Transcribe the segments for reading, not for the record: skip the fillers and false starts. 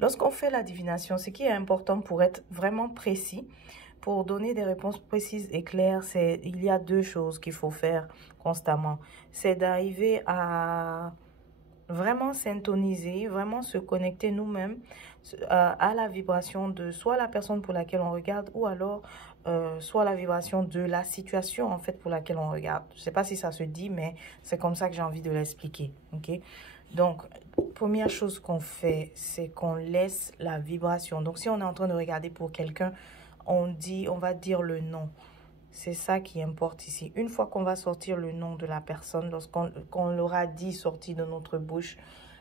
Lorsqu'on fait la divination, ce qui est important pour être vraiment précis, pour donner des réponses précises et claires, il y a deux choses qu'il faut faire constamment. C'est d'arriver à vraiment syntoniser, vraiment se connecter nous-mêmes à la vibration de soit la personne pour laquelle on regarde ou alors soit la vibration de la situation en fait pour laquelle on regarde. Je ne sais pas si ça se dit, mais c'est comme ça que j'ai envie de l'expliquer. Ok? Donc, première chose qu'on fait, c'est qu'on laisse la vibration. Donc, si on est en train de regarder pour quelqu'un, on va dire le nom. C'est ça qui importe ici. Une fois qu'on va sortir le nom de la personne, qu'on l'aura dit sorti de notre bouche,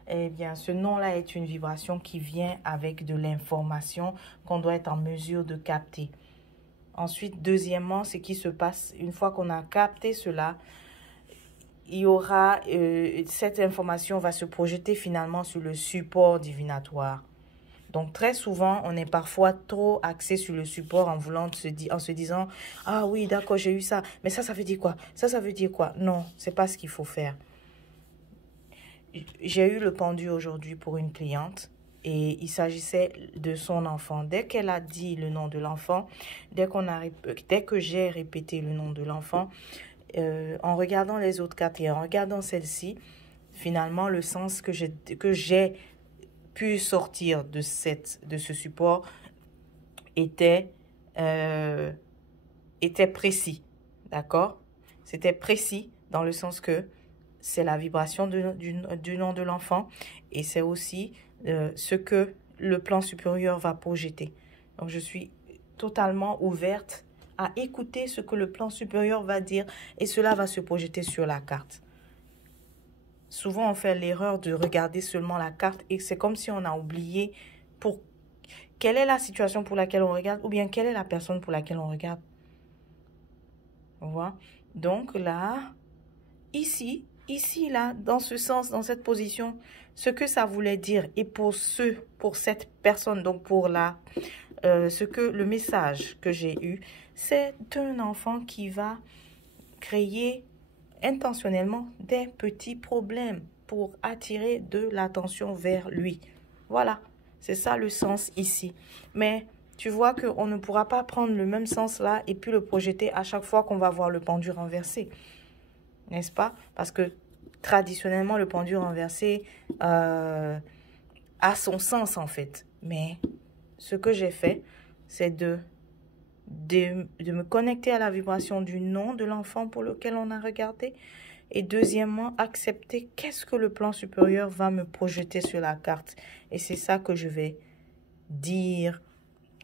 eh bien, ce nom-là est une vibration qui vient avec de l'information qu'on doit être en mesure de capter. Ensuite, deuxièmement, ce qui se passe, une fois qu'on a capté cela, il y aura, cette information va se projeter finalement sur le support divinatoire. Donc, très souvent, on est parfois trop axé sur le support en se disant, ah oui, d'accord, j'ai eu ça. Mais ça veut dire quoi? Ça veut dire quoi? Non, c'est pas ce qu'il faut faire. J'ai eu le pendu aujourd'hui pour une cliente et il s'agissait de son enfant. Dès qu'elle a dit le nom de l'enfant, dès que j'ai répété le nom de l'enfant, en regardant les autres cartes et en regardant celle-ci, finalement, le sens que j'ai pu sortir de ce support était précis, d'accord? C'était précis dans le sens que c'est la vibration du nom de l'enfant et c'est aussi ce que le plan supérieur va projeter. Donc, je suis totalement ouverte à écouter ce que le plan supérieur va dire et cela va se projeter sur la carte. Souvent, on fait l'erreur de regarder seulement la carte et c'est comme si on a oublié quelle est la situation pour laquelle on regarde ou bien quelle est la personne pour laquelle on regarde. On voit? Donc là, ici, là, dans ce sens, dans cette position, ce que ça voulait dire et pour cette personne, donc le message que j'ai eu, c'est un enfant qui va créer intentionnellement des petits problèmes pour attirer de l'attention vers lui. Voilà, c'est ça le sens ici. Mais tu vois qu'on ne pourra pas prendre le même sens là et puis le projeter à chaque fois qu'on va voir le pendu renversé. N'est-ce pas? Parce que traditionnellement, le pendu renversé a son sens en fait. Mais ce que j'ai fait, c'est de me connecter à la vibration du nom de l'enfant pour lequel on a regardé. Et deuxièmement, accepter qu'est-ce que le plan supérieur va me projeter sur la carte. Et c'est ça que je vais dire,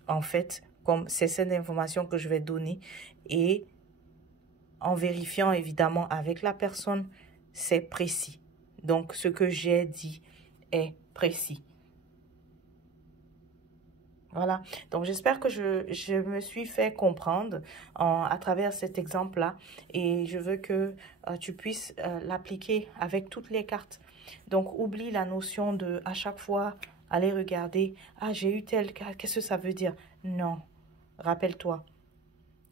en fait, comme c'est cette information que je vais donner. Et en vérifiant évidemment avec la personne, c'est précis. Donc, ce que j'ai dit est précis. Voilà, donc j'espère que je me suis fait comprendre à travers cet exemple-là et je veux que tu puisses l'appliquer avec toutes les cartes. Donc, oublie la notion de à chaque fois aller regarder, ah j'ai eu telle carte, qu'est-ce que ça veut dire? Non, rappelle-toi,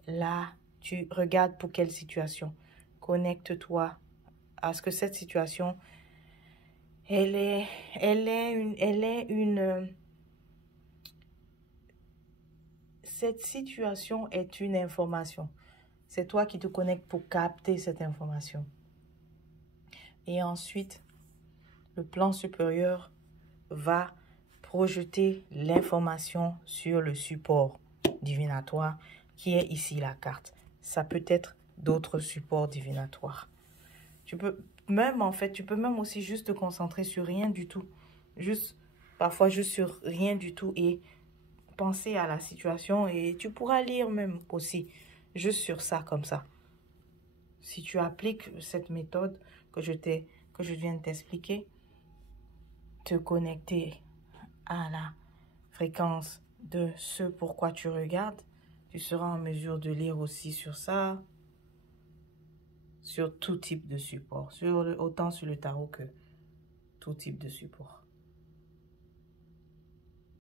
là tu regardes pour quelle situation. Connecte-toi à ce que cette situation, cette situation est une information. C'est toi qui te connectes pour capter cette information. Et ensuite, le plan supérieur va projeter l'information sur le support divinatoire qui est ici la carte. Ça peut être d'autres supports divinatoires. Tu peux même aussi juste te concentrer sur rien du tout. Parfois juste sur rien du tout et penser à la situation et tu pourras lire même aussi juste sur ça comme ça. Si tu appliques cette méthode que je viens de t'expliquer, te connecter à la fréquence de ce pourquoi tu regardes, tu seras en mesure de lire aussi sur ça, sur tout type de support, autant sur le tarot que tout type de support.